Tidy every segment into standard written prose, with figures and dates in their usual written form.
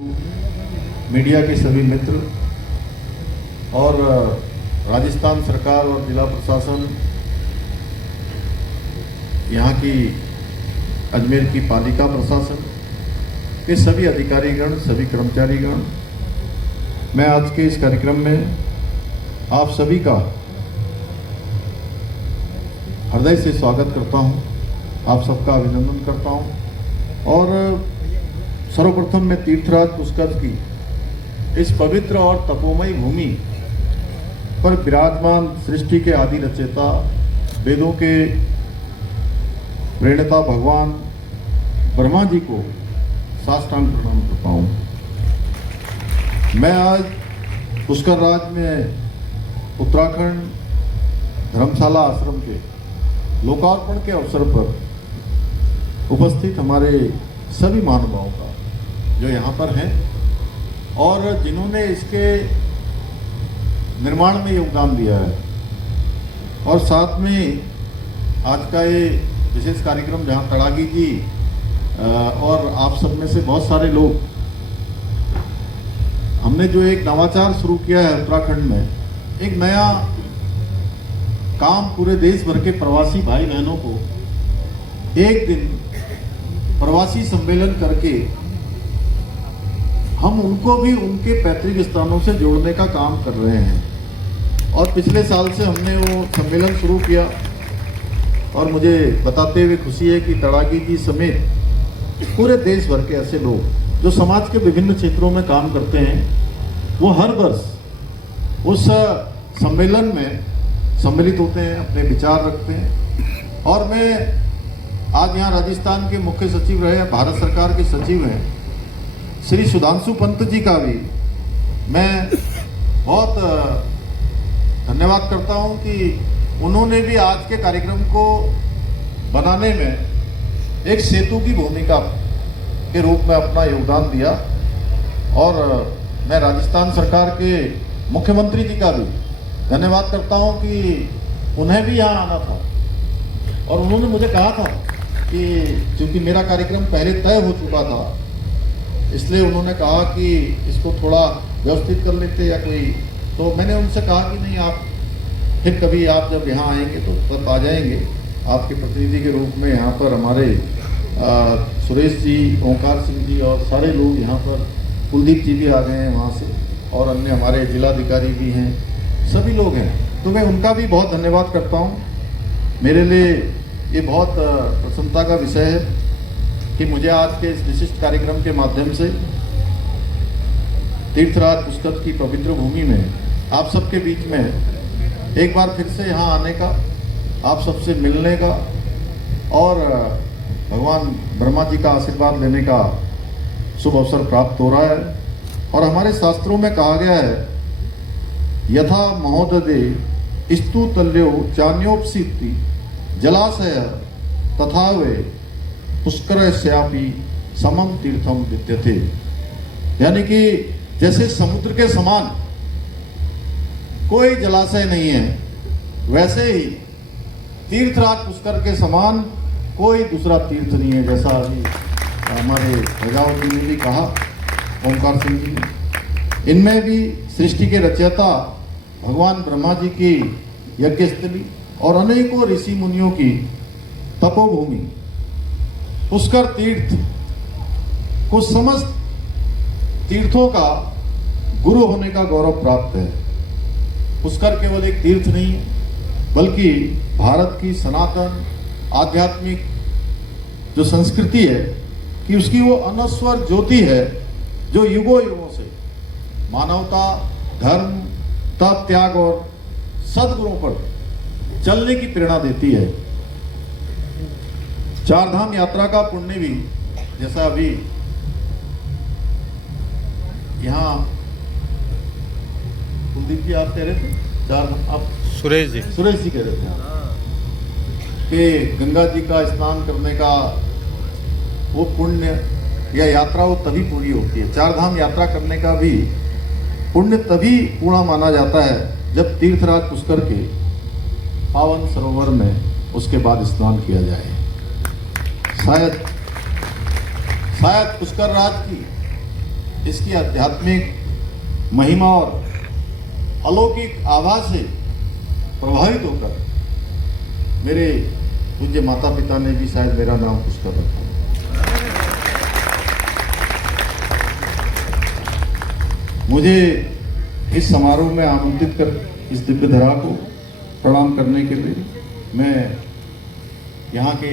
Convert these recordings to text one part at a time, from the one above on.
Media के सभी मित्र और राजस्थान सरकार और जिला प्रशासन, यहाँ की अजमेर की पालिका प्रशासन के सभी अधिकारीगण, सभी कर्मचारीगण, मैं आज के इस कार्यक्रम में आप सभी का हृदय से स्वागत करता हूँ, आप सबका अभिनंदन करता हूँ। और सर्वप्रथम मैं तीर्थराज पुष्कर की इस पवित्र और तपोमयी भूमि पर विराजमान सृष्टि के आदि रचयिता, वेदों के प्रणेता भगवान ब्रह्मा जी को साष्टांग प्रणाम करता हूँ। मैं आज पुष्कर राज में उत्तराखंड धर्मशाला आश्रम के लोकार्पण के अवसर पर उपस्थित हमारे सभी महानुभावों का जो यहाँ पर हैं और जिन्होंने इसके निर्माण में योगदान दिया है, और साथ में आज का ये विशेष कार्यक्रम जहाँ तड़ागी जी और आप सब में से बहुत सारे लोग, हमने जो एक नवाचार शुरू किया है उत्तराखंड में, एक नया काम पूरे देश भर के प्रवासी भाई बहनों को एक दिन प्रवासी सम्मेलन करके हम उनको भी उनके पैतृक स्थानों से जोड़ने का काम कर रहे हैं। और पिछले साल से हमने वो सम्मेलन शुरू किया और मुझे बताते हुए खुशी है कि तड़ागी जी समेत पूरे देश भर के ऐसे लोग जो समाज के विभिन्न क्षेत्रों में काम करते हैं, वो हर वर्ष उस सम्मेलन में सम्मिलित होते हैं, अपने विचार रखते हैं। और मैं आज यहाँ राजस्थान के मुख्य सचिव रहे, भारत सरकार के सचिव हैं श्री सुधांशु पंत जी का भी मैं बहुत धन्यवाद करता हूँ कि उन्होंने भी आज के कार्यक्रम को बनाने में एक सेतु की भूमिका के रूप में अपना योगदान दिया। और मैं राजस्थान सरकार के मुख्यमंत्री जी का भी धन्यवाद करता हूँ कि उन्हें भी यहाँ आना था और उन्होंने मुझे कहा था कि चूँकि मेरा कार्यक्रम पहले तय हो चुका था, इसलिए उन्होंने कहा कि इसको थोड़ा व्यवस्थित कर लेते या कोई, तो मैंने उनसे कहा कि नहीं, आप फिर कभी आप जब यहाँ आएंगे तो तब आ जाएंगे आपके प्रतिनिधि के रूप में। यहाँ पर हमारे सुरेश जी, ओंकार सिंह जी और सारे लोग यहाँ पर, कुलदीप जी भी आ गए हैं वहाँ से, और अन्य हमारे जिलाधिकारी भी हैं, सभी लोग हैं, तो मैं उनका भी बहुत धन्यवाद करता हूँ। मेरे लिए ये बहुत प्रसन्नता का विषय है कि मुझे आज के इस विशिष्ट कार्यक्रम के माध्यम से तीर्थराज पुष्कर की पवित्र भूमि में आप सबके बीच में एक बार फिर से यहाँ आने का, आप सबसे मिलने का और भगवान ब्रह्मा जी का आशीर्वाद लेने का शुभ अवसर प्राप्त हो रहा है। और हमारे शास्त्रों में कहा गया है, यथा महोदधे स्तु तल्यो चान्योपसीति जलाशय तथा वे पुष्कर श्यापी समम तीर्थम विद्यते। यानी कि जैसे समुद्र के समान कोई जलाशय नहीं है, वैसे ही तीर्थराज पुष्कर के समान कोई दूसरा तीर्थ नहीं है, जैसा अभी हमारे प्रजापति जी ने भी कहा, ओंकार सिंह जी ने। इनमें भी सृष्टि के रचयिता भगवान ब्रह्मा जी की यज्ञस्थली और अनेकों ऋषि मुनियों की तपोभूमि पुष्कर तीर्थ को समस्त तीर्थों का गुरु होने का गौरव प्राप्त है। पुष्कर केवल एक तीर्थ नहीं है, बल्कि भारत की सनातन आध्यात्मिक जो संस्कृति है कि उसकी वो अनस्वर ज्योति है जो युगों युगों से मानवता, धर्म, तप, त्याग और सद्गुणों पर चलने की प्रेरणा देती है। चार धाम यात्रा का पुण्य भी, जैसा अभी यहाँ कुलदीप जी आप कह रहे थे, चार धाम, आप सुरेश जी कह रहे थे कि गंगा जी का स्नान करने का वो पुण्य या यात्रा वो तभी पूरी होती है। चार धाम यात्रा करने का भी पुण्य तभी पूर्ण माना जाता है जब तीर्थराज पुष्कर के पावन सरोवर में उसके बाद स्नान किया जाए। शायद पुष्कर राज की इसकी आध्यात्मिक महिमा और अलौकिक आभा से प्रभावित होकर मेरे पूज्य माता पिता ने भी शायद मेरा नाम पुष्कर रखा। मुझे इस समारोह में आमंत्रित कर इस दिव्य धरा को प्रणाम करने के लिए मैं यहाँ के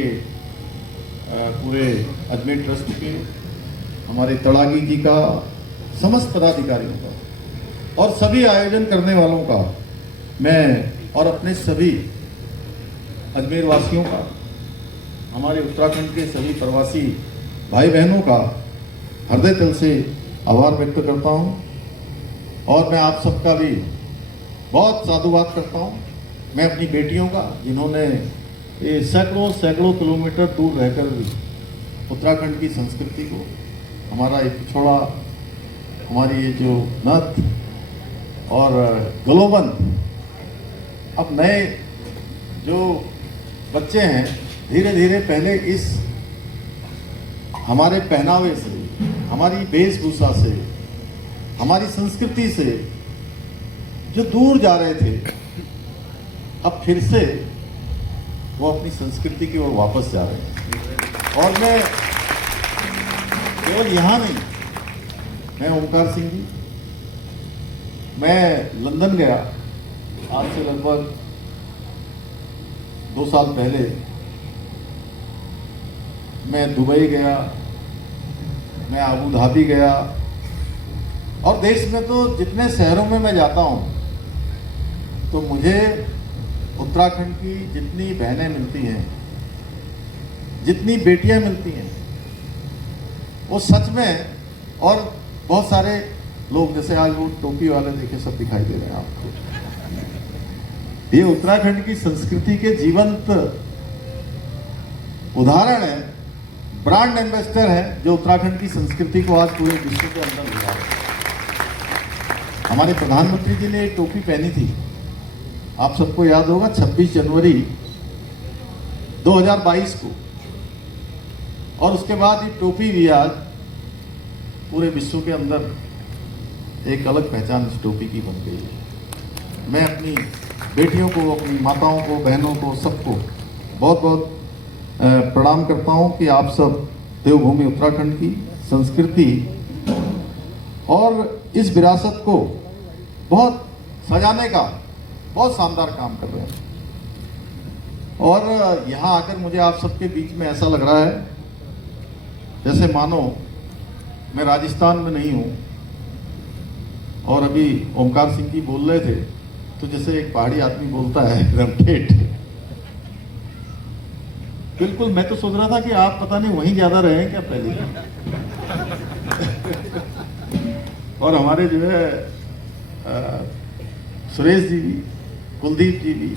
पूरे अजमेर ट्रस्ट के, हमारे तड़ागी जी का, समस्त पदाधिकारियों का और सभी आयोजन करने वालों का मैं और अपने सभी अजमेर वासियों का, हमारे उत्तराखंड के सभी प्रवासी भाई बहनों का हृदय तल से आभार व्यक्त करता हूँ और मैं आप सबका भी बहुत साधुवाद करता हूँ। मैं अपनी बेटियों का, जिन्होंने ये सैकड़ों सैकड़ों किलोमीटर दूर रहकर भी उत्तराखंड की संस्कृति को, हमारा एक पिछोड़ा, हमारी ये जो नथ और गलोबंद, अब नए जो बच्चे हैं धीरे धीरे पहले इस हमारे पहनावे से, हमारी वेशभूषा से, हमारी संस्कृति से जो दूर जा रहे थे, अब फिर से वो अपनी संस्कृति की ओर वापस जा रहे हैं। और मैं केवल यहाँ नहीं, मैं ओमकार सिंह जी, मैं लंदन गया आज से लगभग 2 साल पहले, मैं दुबई गया, मैं अबू धाबी गया और देश में तो जितने शहरों में मैं जाता हूँ तो मुझे उत्तराखंड की जितनी बहनें मिलती हैं, जितनी बेटियां मिलती हैं, वो सच में, और बहुत सारे लोग, जैसे आज वो टोपी वाले देखे सब दिखाई दे रहे हैं आपको, ये उत्तराखंड की संस्कृति के जीवंत उदाहरण है, ब्रांड एम्बेसडर है, जो उत्तराखंड की संस्कृति को आज पूरे विश्व के अंदर ले जा रहे हैं। हमारे प्रधानमंत्री जी ने एक टोपी पहनी थी, आप सबको याद होगा, 26 जनवरी 2022 को, और उसके बाद ये टोपी भी आज पूरे विश्व के अंदर एक अलग पहचान इस टोपी की बन गई है। मैं अपनी बेटियों को, अपनी माताओं को, बहनों को, सबको बहुत बहुत प्रणाम करता हूं कि आप सब देवभूमि उत्तराखंड की संस्कृति और इस विरासत को बहुत सजाने का बहुत शानदार काम कर रहे हैं। और यहाँ आकर मुझे आप सबके बीच में ऐसा लग रहा है जैसे मानो मैं राजस्थान में नहीं हूँ। और अभी ओमकार सिंह जी बोल रहे थे तो जैसे एक पहाड़ी आदमी बोलता है एकदम ठेठ, बिल्कुल। मैं तो सोच रहा था कि आप पता नहीं वहीं ज्यादा रहे हैं क्या पहले। और हमारे जो है सुरेश जी भी, कुलदीप जी भी,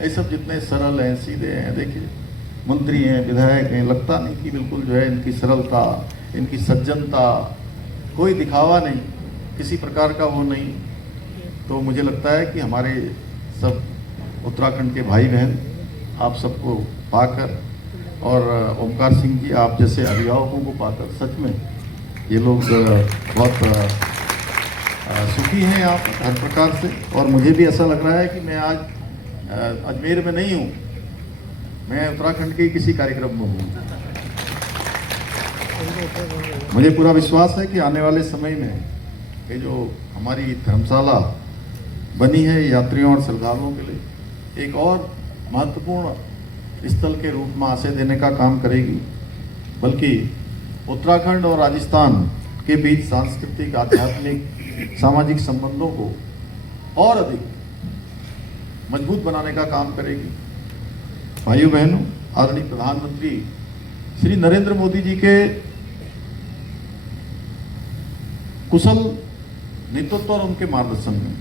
ये सब जितने सरल हैं, सीधे हैं, देखिए मंत्री हैं, विधायक हैं, लगता नहीं कि बिल्कुल जो है इनकी सरलता, इनकी सज्जनता, कोई दिखावा नहीं, किसी प्रकार का वो नहीं। तो मुझे लगता है कि हमारे सब उत्तराखंड के भाई बहन आप सबको पाकर और ओमकार सिंह जी आप जैसे अभिभावकों को पाकर सच में ये लोग बहुत सुखी हैं यहाँ पर हर प्रकार से। और मुझे भी ऐसा लग रहा है कि मैं आज अजमेर में नहीं हूँ, मैं उत्तराखंड के किसी कार्यक्रम में हूँ। मुझे पूरा विश्वास है कि आने वाले समय में ये जो हमारी धर्मशाला बनी है यात्रियों और श्रद्धालुओं के लिए एक और महत्वपूर्ण स्थल के रूप में आश्रय देने का काम करेगी, बल्कि उत्तराखंड और राजस्थान के बीच सांस्कृतिक, आध्यात्मिक, सामाजिक संबंधों को और अधिक मजबूत बनाने का काम करेगी। भाइयों बहनों, आदरणीय प्रधानमंत्री श्री नरेंद्र मोदी जी के कुशल नेतृत्व और उनके मार्गदर्शन में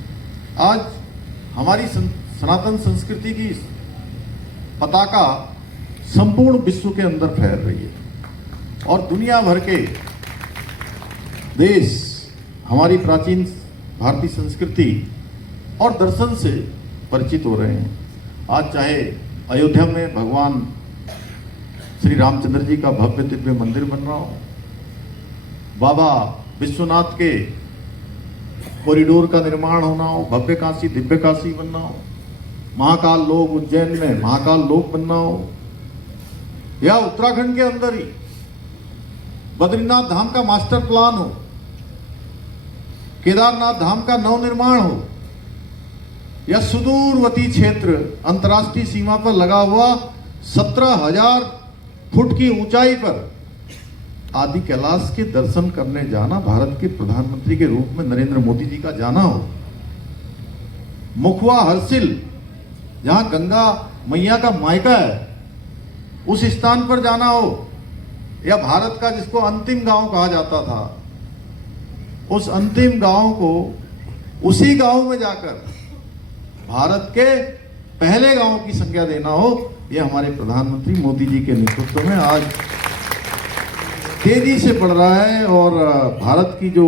आज हमारी सनातन संस्कृति की पताका संपूर्ण विश्व के अंदर फैल रही है और दुनिया भर के देश हमारी प्राचीन भारतीय संस्कृति और दर्शन से परिचित हो रहे हैं। आज चाहे अयोध्या में भगवान श्री रामचंद्र जी का भव्य दिव्य मंदिर बन रहा हो, बाबा विश्वनाथ के कॉरिडोर का निर्माण होना हो, भव्य काशी दिव्य काशी बनना हो, महाकाल लोक उज्जैन में महाकाल लोक बनना हो, या उत्तराखंड के अंदर ही बद्रीनाथ धाम का मास्टर प्लान हो, केदारनाथ धाम का नवनिर्माण हो, या सुदूरवर्ती क्षेत्र अंतर्राष्ट्रीय सीमा पर लगा हुआ 17,000 फुट की ऊंचाई पर आदि कैलाश के दर्शन करने जाना, भारत के प्रधानमंत्री के रूप में नरेंद्र मोदी जी का जाना हो, मुखवा हरसिल जहां गंगा मैया का मायका है उस स्थान पर जाना हो, या भारत का जिसको अंतिम गांव कहा जाता था उस अंतिम गांव को उसी गांव में जाकर भारत के पहले गांव की संज्ञा देना हो, यह हमारे प्रधानमंत्री मोदी जी के नेतृत्व में आज तेजी से बढ़ रहा है। और भारत की जो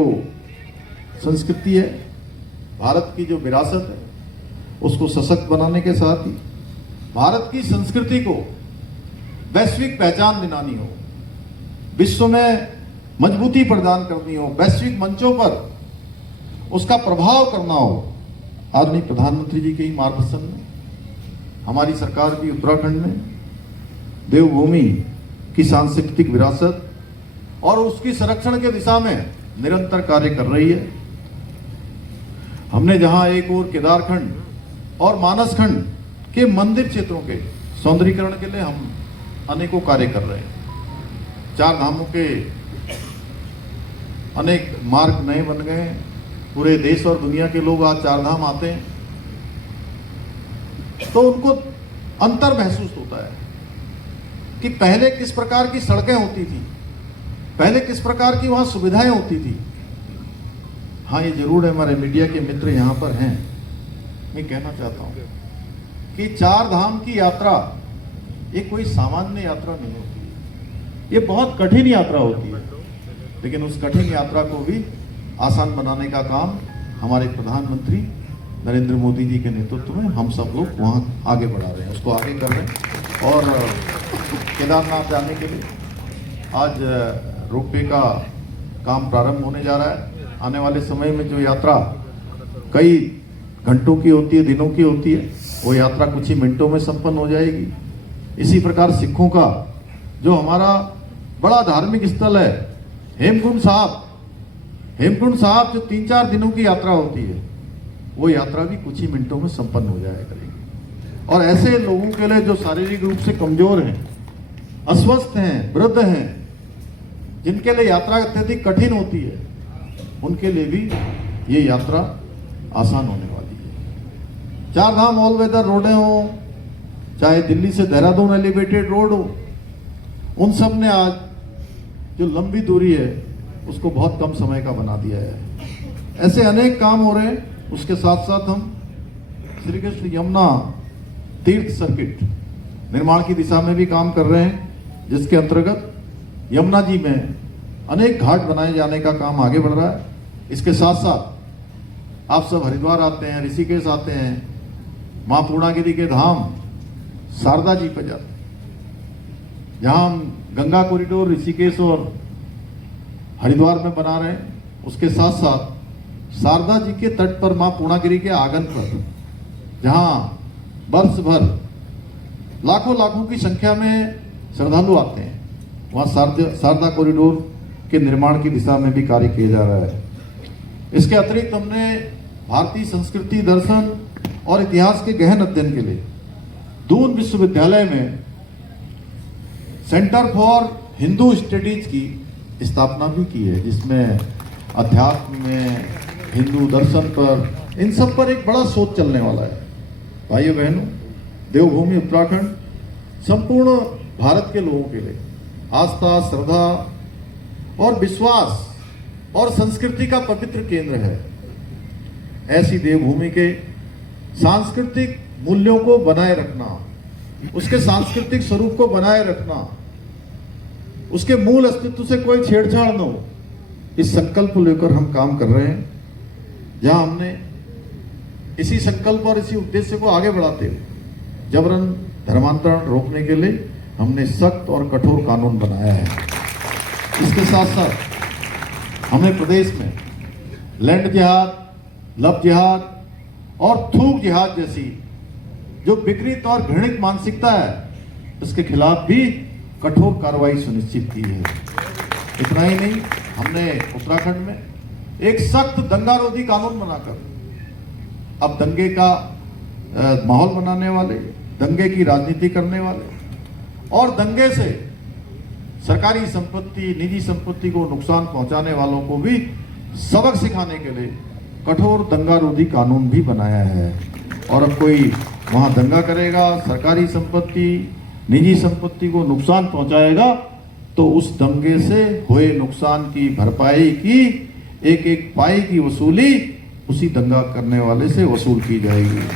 संस्कृति है, भारत की जो विरासत है, उसको सशक्त बनाने के साथ ही भारत की संस्कृति को वैश्विक पहचान दिलानी हो, विश्व में मजबूती प्रदान करनी हो, वैश्विक मंचों पर उसका प्रभाव करना हो, आदरणीय प्रधानमंत्री जी के ही मार्गदर्शन में हमारी सरकार भी उत्तराखंड में देवभूमि की सांस्कृतिक विरासत और उसकी संरक्षण के दिशा में निरंतर कार्य कर रही है। हमने जहां एक और केदारखंड और मानसखंड के मंदिर क्षेत्रों के सौंदर्यीकरण के लिए हम अनेकों कार्य कर रहे हैं। चार धामों के अनेक मार्ग नए बन गए हैं, पूरे देश और दुनिया के लोग आज चार धाम आते हैं तो उनको अंतर महसूस होता है कि पहले किस प्रकार की सड़कें होती थी, पहले किस प्रकार की वहां सुविधाएं होती थी। हाँ, ये जरूर है, हमारे मीडिया के मित्र यहां पर हैं, मैं कहना चाहता हूं कि चार धाम की यात्रा ये कोई सामान्य यात्रा नहीं होती, ये बहुत कठिन यात्रा होती है, लेकिन उस कठिन यात्रा को भी आसान बनाने का काम हमारे प्रधानमंत्री नरेंद्र मोदी जी के नेतृत्व में हम सब लोग वहाँ आगे बढ़ा रहे हैं, उसको आगे कर रहे हैं। और केदारनाथ जाने के लिए आज रोपवे का काम प्रारंभ होने जा रहा है। आने वाले समय में जो यात्रा कई घंटों की होती है, दिनों की होती है, वो यात्रा कुछ ही मिनटों में संपन्न हो जाएगी। इसी प्रकार सिखों का जो हमारा बड़ा धार्मिक स्थल है हेमकुंड साहब जो 3-4 दिनों की यात्रा होती है, वो यात्रा भी कुछ ही मिनटों में संपन्न हो जाया करेगी। और ऐसे लोगों के लिए जो शारीरिक रूप से कमजोर हैं, अस्वस्थ हैं, वृद्ध हैं, जिनके लिए यात्रा अत्यधिक कठिन होती है, उनके लिए भी ये यात्रा आसान होने वाली है। चार धाम ऑल वेदर रोडें हो, चाहे दिल्ली से देहरादून एलिवेटेड रोड हो, उन सब ने आज जो लंबी दूरी है उसको बहुत कम समय का बना दिया है। ऐसे अनेक काम हो रहे हैं। उसके साथ साथ हम श्री कृष्ण यमुना तीर्थ सर्किट निर्माण की दिशा में भी काम कर रहे हैं, जिसके अंतर्गत यमुना जी में अनेक घाट बनाए जाने का काम आगे बढ़ रहा है। इसके साथ साथ आप सब हरिद्वार आते हैं, ऋषिकेश आते हैं, मां पूर्णागिरि के धाम शारदा जी पर जाते हैं, जहां हम गंगा कॉरिडोर ऋषिकेश और हरिद्वार में बना रहे हैं। उसके साथ साथ शारदा जी के तट पर मां पूर्णागिरि के आंगन पर, जहां वर्ष भर लाखों की संख्या में श्रद्धालु आते हैं, वहां शारदा कॉरिडोर के निर्माण की दिशा में भी कार्य किया जा रहा है। इसके अतिरिक्त हमने भारतीय संस्कृति, दर्शन और इतिहास के गहन अध्ययन के लिए दून विश्वविद्यालय में सेंटर फॉर हिंदू स्टडीज की स्थापना भी की है, जिसमें अध्यात्म में, हिंदू दर्शन पर, इन सब पर एक बड़ा शोध चलने वाला है। भाइयों बहनों, देवभूमि उत्तराखंड संपूर्ण भारत के लोगों के लिए आस्था, श्रद्धा और विश्वास और संस्कृति का पवित्र केंद्र है। ऐसी देवभूमि के सांस्कृतिक मूल्यों को बनाए रखना, उसके सांस्कृतिक स्वरूप को बनाए रखना, उसके मूल अस्तित्व से कोई छेड़छाड़ न हो, इस संकल्प लेकर हम काम कर रहे हैं। जहां हमने इसी संकल्प और इसी उद्देश्य को आगे बढ़ाते हुए जबरन धर्मांतरण रोकने के लिए हमने सख्त और कठोर कानून बनाया है। इसके साथ साथ हमने प्रदेश में लैंड जिहाद, लव जिहाद और थूक जिहाद जैसी जो विकृत और घृणित मानसिकता है, इसके खिलाफ भी कठोर कार्रवाई सुनिश्चित की है। इतना ही नहीं, हमने उत्तराखंड में एक सख्त दंगारोधी कानून बनाकर अब दंगे का माहौल बनाने वाले, दंगे की राजनीति करने वाले और दंगे से सरकारी संपत्ति, निजी संपत्ति को नुकसान पहुंचाने वालों को भी सबक सिखाने के लिए कठोर दंगारोधी कानून भी बनाया है। और अब कोई वहां दंगा करेगा, सरकारी संपत्ति, निजी संपत्ति को नुकसान पहुंचाएगा, तो उस दंगे से हुए नुकसान की भरपाई की एक एक पाई की वसूली उसी दंगा करने वाले से वसूल की जाएगी।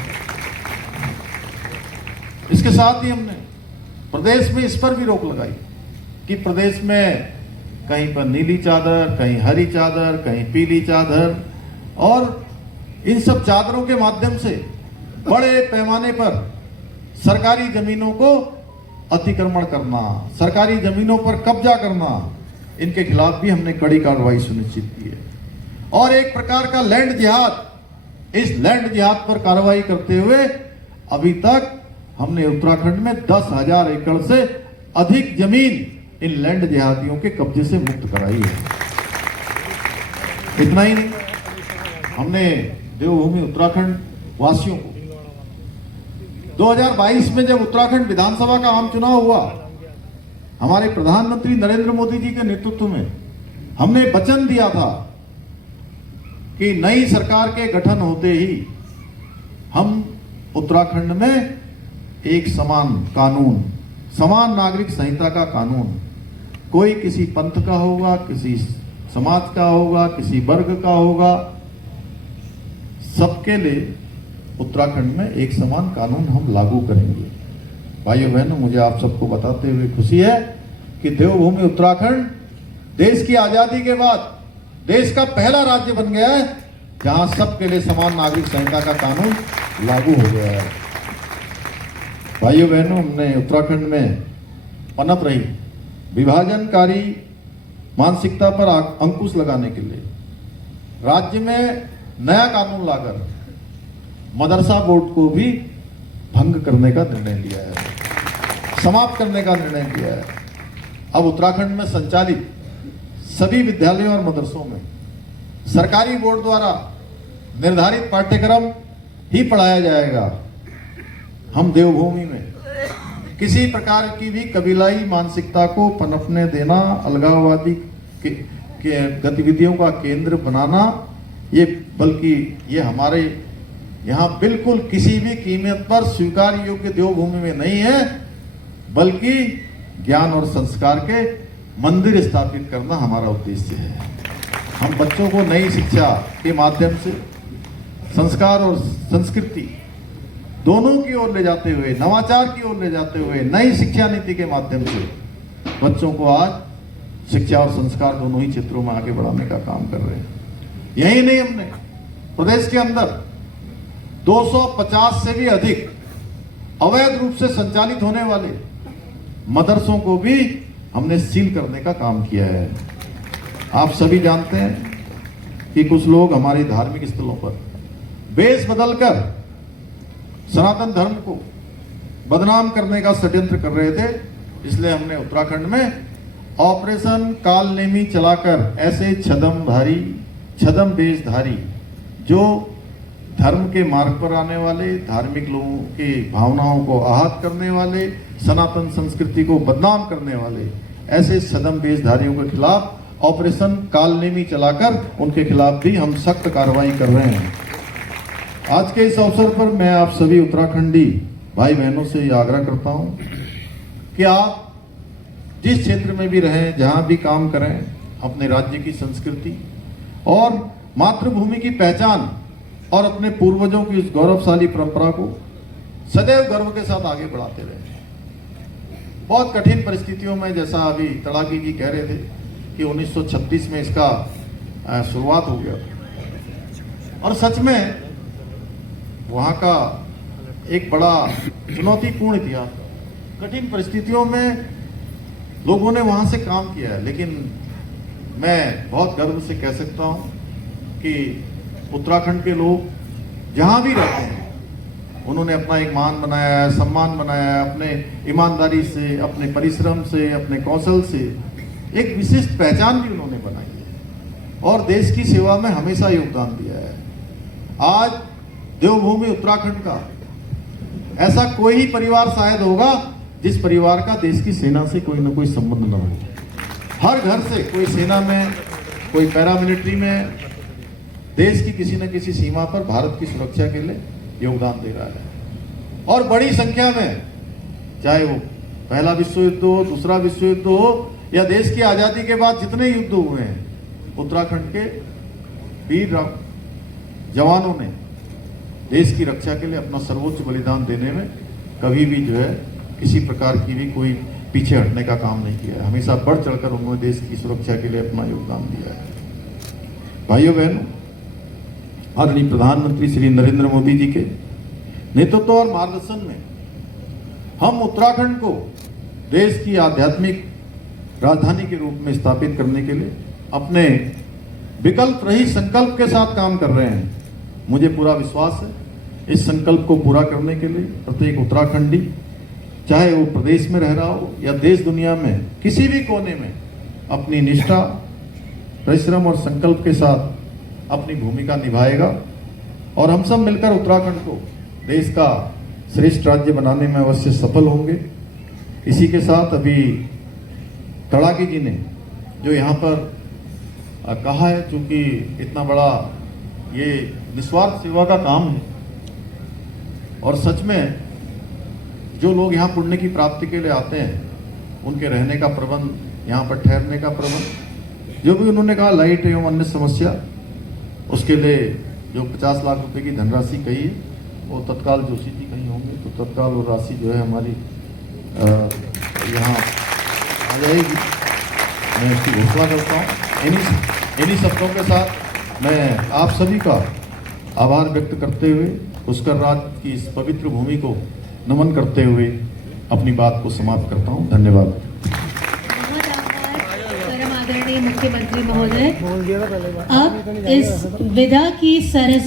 इसके साथ ही हमने प्रदेश में इस पर भी रोक लगाई कि प्रदेश में कहीं पर नीली चादर, कहीं हरी चादर, कहीं पीली चादर, और इन सब चादरों के माध्यम से बड़े पैमाने पर सरकारी जमीनों को अतिक्रमण करना, सरकारी जमीनों पर कब्जा करना, इनके खिलाफ भी हमने कड़ी कार्रवाई सुनिश्चित की है। और एक प्रकार का लैंड जिहाद, इस लैंड जिहाद पर कार्रवाई करते हुए अभी तक हमने उत्तराखंड में 10,000 एकड़ से अधिक जमीन इन लैंड जिहादियों के कब्जे से मुक्त कराई है। इतना ही नहीं, हमने देवभूमि उत्तराखंड वासियों को 2022 में जब उत्तराखंड विधानसभा का आम चुनाव हुआ, हमारे प्रधानमंत्री नरेंद्र मोदी जी के नेतृत्व में हमने वचन दिया था कि नई सरकार के गठन होते ही हम उत्तराखंड में एक समान कानून, समान नागरिक संहिता का कानून, कोई किसी पंथ का होगा, किसी समाज का होगा, किसी वर्ग का होगा, सबके लिए उत्तराखंड में एक समान कानून हम लागू करेंगे। भाइयों बहनों, मुझे आप सबको बताते हुए खुशी है कि देवभूमि उत्तराखंड देश की आजादी के बाद देश का पहला राज्य बन गया है जहां सबके लिए समान नागरिक संहिता का कानून लागू हो गया है। भाइयों बहनों, हमने उत्तराखंड में पनप रही विभाजनकारी मानसिकता पर अंकुश लगाने के लिए राज्य में नया कानून लाकर मदरसा बोर्ड को भी भंग करने का निर्णय लिया है, समाप्त करने का निर्णय लिया है। अब उत्तराखंड में संचालित सभी विद्यालयों और मदरसों में सरकारी बोर्ड द्वारा निर्धारित पाठ्यक्रम ही पढ़ाया जाएगा। हम देवभूमि में किसी प्रकार की भी कबीलाई मानसिकता को पनपने देना, अलगाववादी के गतिविधियों का केंद्र बनाना, बल्कि ये हमारे यहाँ बिल्कुल किसी भी कीमत पर स्वीकार योग्य देवभूमि में नहीं है, बल्कि ज्ञान और संस्कार के मंदिर स्थापित करना हमारा उद्देश्य है। हम बच्चों को नई शिक्षा के माध्यम से संस्कार और संस्कृति दोनों की ओर ले जाते हुए, नवाचार की ओर ले जाते हुए, नई शिक्षा नीति के माध्यम से बच्चों को आज शिक्षा और संस्कार दोनों ही क्षेत्रों में आगे बढ़ाने का काम कर रहे हैं। यही नहीं, हमने प्रदेश के अंदर 250 से भी अधिक अवैध रूप से संचालित होने वाले मदरसों को भी हमने सील करने का काम किया है। आप सभी जानते हैं कि कुछ लोग हमारे धार्मिक स्थलों पर बेस बदलकर सनातन धर्म को बदनाम करने का षड्यंत्र कर रहे थे, इसलिए हमने उत्तराखंड में ऑपरेशन कालनेमी चलाकर ऐसे छदम वेशधारी जो धर्म के मार्ग पर आने वाले, धार्मिक लोगों की भावनाओं को आहत करने वाले, सनातन संस्कृति को बदनाम करने वाले ऐसे छदम वेशधारियों के खिलाफ ऑपरेशन कालनेमी चलाकर उनके खिलाफ भी हम सख्त कार्रवाई कर रहे हैं। आज के इस अवसर पर मैं आप सभी उत्तराखंडी भाई बहनों से ये आग्रह करता हूं कि आप जिस क्षेत्र में भी रहें, जहां भी काम करें, अपने राज्य की संस्कृति और मातृभूमि की पहचान और अपने पूर्वजों की इस गौरवशाली परंपरा को सदैव गर्व के साथ आगे बढ़ाते रहे। बहुत कठिन परिस्थितियों में, जैसा अभी तड़ागी जी कह रहे थे कि 1936 में इसका शुरुआत हो गया, और सच में वहाँ का एक बड़ा चुनौतीपूर्ण इतिहास, कठिन परिस्थितियों में लोगों ने वहाँ से काम किया है, लेकिन मैं बहुत गर्व से कह सकता हूं कि उत्तराखंड के लोग जहां भी रहते हैं उन्होंने अपना एक मान बनाया है, सम्मान बनाया है, अपने ईमानदारी से, अपने परिश्रम से, अपने कौशल से एक विशिष्ट पहचान भी उन्होंने बनाई है और देश की सेवा में हमेशा योगदान दिया है। आज देवभूमि उत्तराखंड का ऐसा कोई ही परिवार शायद होगा जिस परिवार का देश की सेना से कोई ना कोई संबंध न हो। हर घर से कोई सेना में, कोई पैरामिलिट्री में, देश की किसी न किसी सीमा पर भारत की सुरक्षा के लिए योगदान दे रहा है और बड़ी संख्या में, चाहे वो पहला विश्व युद्ध हो, दूसरा विश्व युद्ध हो या देश की आजादी के बाद जितने युद्ध हुए हैं, उत्तराखंड के वीर जवानों ने देश की रक्षा के लिए अपना सर्वोच्च बलिदान देने में कभी भी जो है किसी प्रकार की भी कोई पीछे हटने का काम नहीं किया है। हमेशा बढ़ चढ़कर उन्होंने देश की सुरक्षा के लिए अपना योगदान दिया है। भाइयों बहनों, आदरणीय प्रधानमंत्री श्री नरेंद्र मोदी जी के नेतृत्व और मार्गदर्शन में हम उत्तराखंड को देश की आध्यात्मिक राजधानी के रूप में स्थापित करने के लिए अपने विकल्प रहित संकल्प के साथ काम कर रहे हैं। मुझे पूरा विश्वास है इस संकल्प को पूरा करने के लिए प्रत्येक उत्तराखंडी, चाहे वो प्रदेश में रह रहा हो या देश दुनिया में किसी भी कोने में, अपनी निष्ठा, परिश्रम और संकल्प के साथ अपनी भूमिका निभाएगा और हम सब मिलकर उत्तराखंड को देश का श्रेष्ठ राज्य बनाने में अवश्य सफल होंगे। इसी के साथ अभी तड़ागी जी ने जो यहाँ पर कहा है, चूंकि इतना बड़ा ये निस्वार्थ सेवा का काम है और सच में जो लोग यहाँ पुण्य की प्राप्ति के लिए आते हैं उनके रहने का प्रबंध, यहाँ पर ठहरने का प्रबंध, जो भी उन्होंने कहा लाइट एवं अन्य समस्या, उसके लिए जो 50 लाख रुपए की धनराशि कही है वो तत्काल जोशी जी कहीं होंगे तो तत्काल वो राशि जो है हमारी यहाँ आ जाएगी। मैं इसकी घोषणा करता हूँ। इन्हीं शब्दों के साथ मैं आप सभी का आभार व्यक्त करते हुए पुष्कर राज की इस पवित्र भूमि को नमन करते हुए अपनी बात को समाप्त करता हूँ। धन्यवाद। बहुत आभार परम आदरणीय मुख्यमंत्री महोदय। अब इस विदा की सरस